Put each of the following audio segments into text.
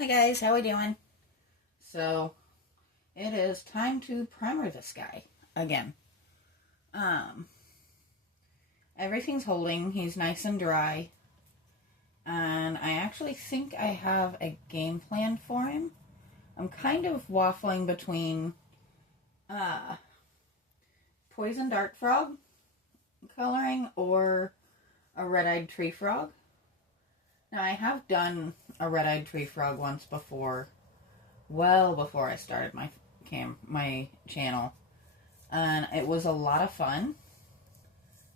Hi guys, how we doing? So, it is time to primer this guy again. Um, Everything's holding, he's nice and dry, and I actually think I have a game plan for him. I'm kind of waffling between poison dart frog coloring or a red-eyed tree frog. Now, I have done a red-eyed tree frog once before, well before I started my channel, and it was a lot of fun,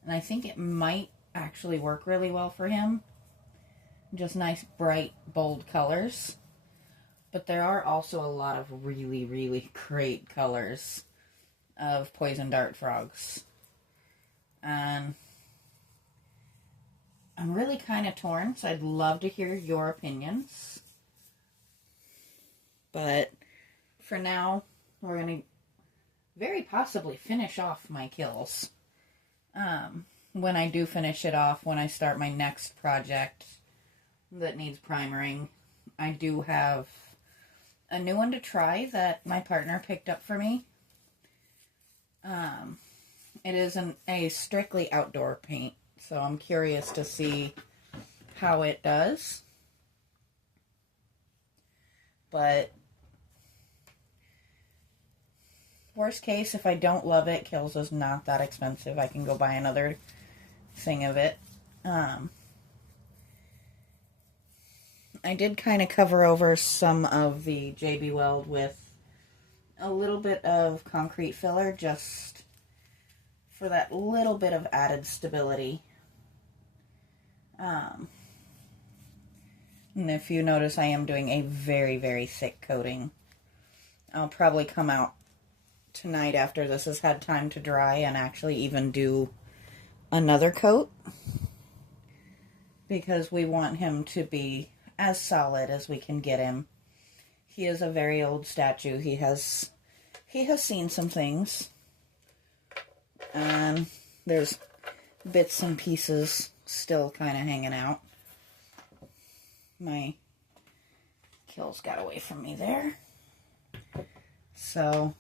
and I think it might actually work really well for him. Just nice, bright, bold colors. But there are also a lot of really, really great colors of poison dart frogs. And I'm really kind of torn, so I'd love to hear your opinions. But for now, we're going to very possibly finish off my kills. When I do finish it off, when I start my next project that needs primering, I do have a new one to try that my partner picked up for me. It is a strictly outdoor paint, so I'm curious to see how it does. But worst case, if I don't love it, Kills is not that expensive. I can go buy another thing of it. I did kind of cover over some of the JB Weld with a little bit of concrete filler just for that little bit of added stability. And if you notice, I am doing a very, very thick coating. I'll probably come out tonight after this has had time to dry and actually even do another coat, because we want him to be as solid as we can get him. He is a very old statue. He has seen some things, and there's bits and pieces still kind of hanging out. My Kills got away from me there. So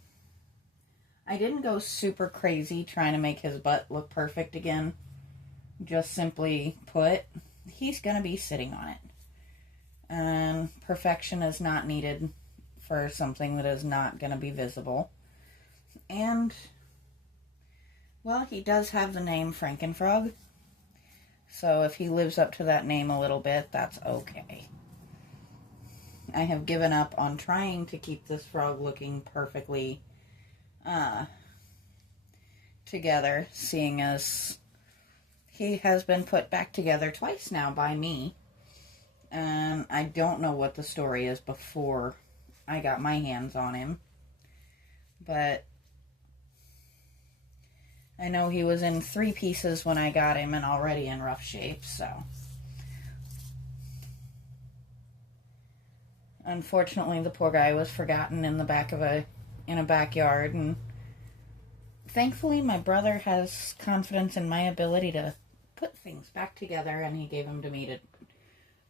I didn't go super crazy trying to make his butt look perfect again. Just simply put, he's going to be sitting on it. And perfection is not needed for something that is not going to be visible. And, well, he does have the name frankenfrog. So if he lives up to that name a little bit, that's okay. I have given up on trying to keep this frog looking perfectly together, seeing as he has been put back together twice now by me. And I don't know what the story is before I got my hands on him. But I know he was in 3 pieces when I got him and already in rough shape, so. Unfortunately, the poor guy was forgotten in the back of a backyard, and thankfully my brother has confidence in my ability to put things back together, and he gave them to me to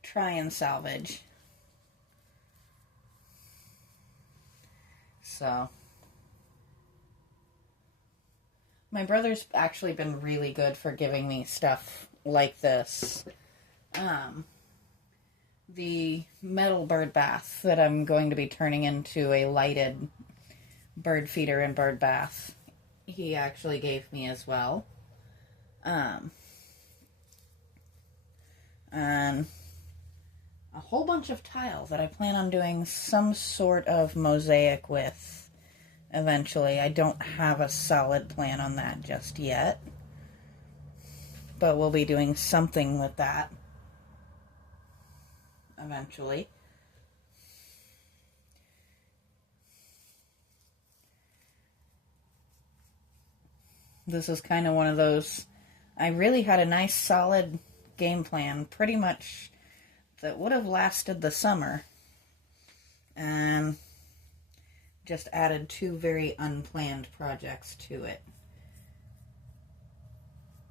try and salvage. So my brother's actually been really good for giving me stuff like this. The metal bird bath that I'm going to be turning into a lighted bird feeder and bird bath, he actually gave me as well. And a whole bunch of tile that I plan on doing some sort of mosaic with eventually. I don't have a solid plan on that just yet, but we'll be doing something with that eventually. This is kind of one of those, I really had a nice solid game plan pretty much that would have lasted the summer, and just added 2 very unplanned projects to it.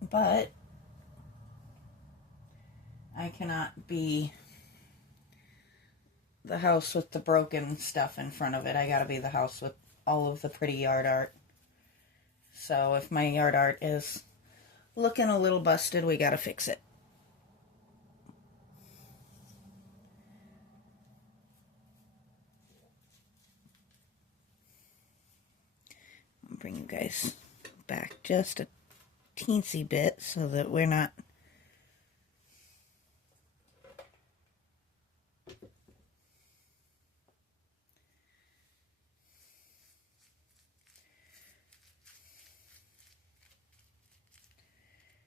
But I cannot be the house with the broken stuff in front of it. I gotta be the house with all of the pretty yard art. So if my yard art is looking a little busted, we gotta fix it. I'll bring you guys back just a teensy bit so that we're not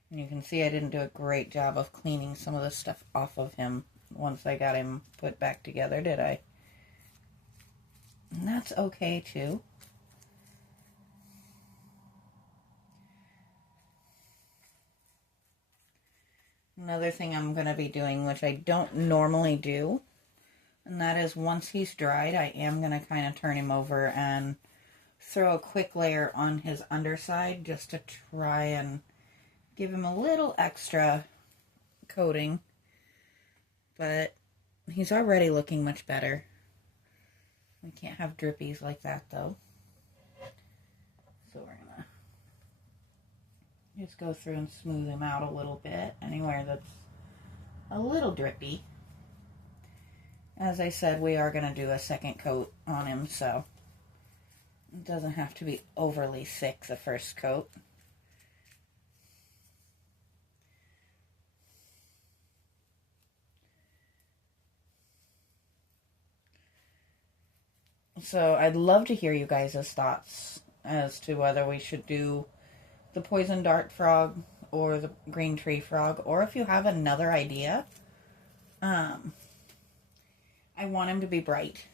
and you can see I didn't do a great job of cleaning some of the stuff off of him once I got him put back together, did I? And that's okay too. Another thing I'm going to be doing, which I don't normally do, and that is once he's dried, I am going to kind of turn him over and throw a quick layer on his underside just to try and give him a little extra coating. But he's already looking much better. We can't have drippies like that though. So we're going to just go through and smooth him out a little bit, anywhere that's a little drippy. As I said, we are going to do a second coat on him, so it doesn't have to be overly thick the first coat. So I'd love to hear you guys' thoughts as to whether we should do the poison dart frog or the green tree frog, or if you have another idea. I want him to be bright.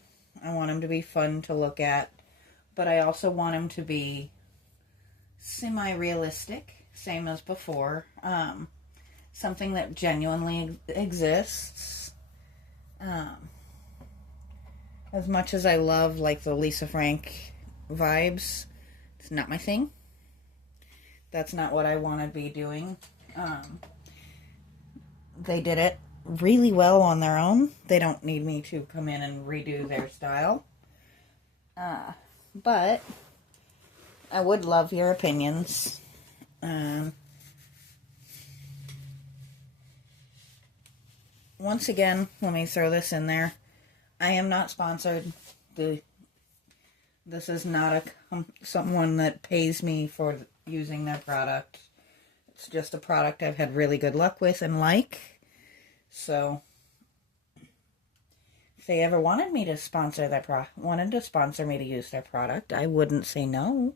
I want him to be fun to look at, but I also want him to be semi-realistic, same as before. Something that genuinely exists. As much as I love like the Lisa Frank vibes, it's not my thing. That's not what I want to be doing. They did it really well on their own. They don't need me to come in and redo their style. But I would love your opinions. Once again, let me throw this in there. I am not sponsored. This is not someone that pays me for using their product. It's just a product I've had really good luck with and like. So if they ever wanted me to sponsor me to use their product, I wouldn't say no.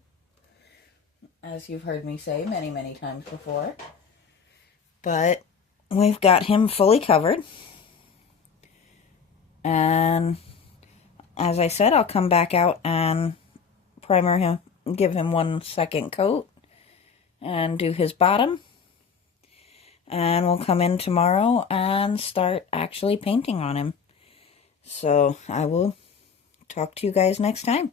As you've heard me say many, many times before. But we've got him fully covered. And as I said, I'll come back out and primer him, give him one second coat, and do his bottom. And we'll come in tomorrow and start actually painting on him. So I will talk to you guys next time.